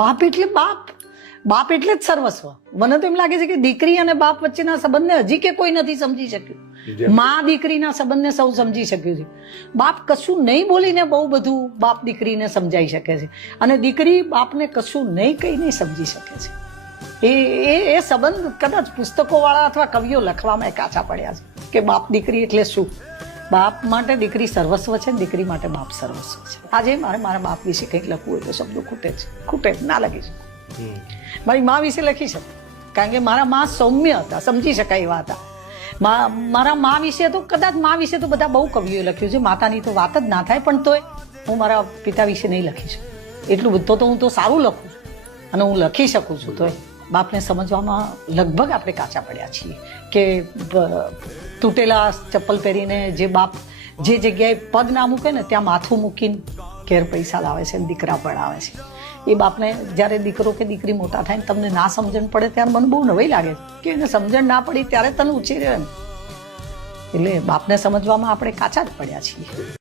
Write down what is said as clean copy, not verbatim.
બાપ એટલે બાપ, બાપ એટલે જ સર્વસ્વ. મને તો એમ લાગે છે કે દીકરી અને બાપ વચ્ચેના સંબંધને હજી કે કોઈ નથી સમજી શક્યું. માં દીકરીના સંબંધને સૌ સમજી શક્યું છે. બાપ કશું નહીં બોલીને બહુ બધું બાપ દીકરીને સમજાઈ શકે છે, અને દીકરી બાપને કશું નહીં કહીને સમજી શકે છે. એ સંબંધ કદાચ પુસ્તકો વાળા અથવા કવિઓ લખવામાં કાચા પડ્યા છે કે બાપ દીકરી એટલે શું. બાપ માટે દીકરી સર્વસ્વ છે, દીકરી માટે બાપ સર્વસ્વ છે. આજે મારા બાપ વિશે કંઈક લખવું હોય તો શબ્દો ખૂટે જ ના લખી શકું. મારી મા વિશે લખી શકું, કારણ કે મારા મા સૌમ્ય હતા, સમજી શકાય એવા હતા. મારા મા વિશે તો કદાચ મા વિશે તો બધા બહુ કવિઓએ લખ્યું છે, માતાની તો વાત જ ના થાય, પણ તોય હું મારા પિતા વિશે નહીં લખી શકું. એટલું બધું તો હું તો સારું લખું છું અને હું લખી શકું છું. તોય બાપને સમજવામાં લગભગ આપણે કાચા પડ્યા છીએ કે તૂટેલા ચપ્પલ પહેરીને જે બાપ જે જગ્યાએ પગ ના મૂકે ને ત્યાં માથું મૂકીને ઘેર પૈસા લાવે છે, દીકરા ભણાવે છે. એ બાપને જ્યારે દીકરો કે દીકરી મોટા થાય ને તમને ના સમજણ પડે ત્યારે મને બહુ નવાઈ લાગે કે એને સમજણ ના પડી ત્યારે તને ઉછેર્યો એમ. એટલે બાપને સમજવામાં આપણે કાચા જ પડ્યા છીએ.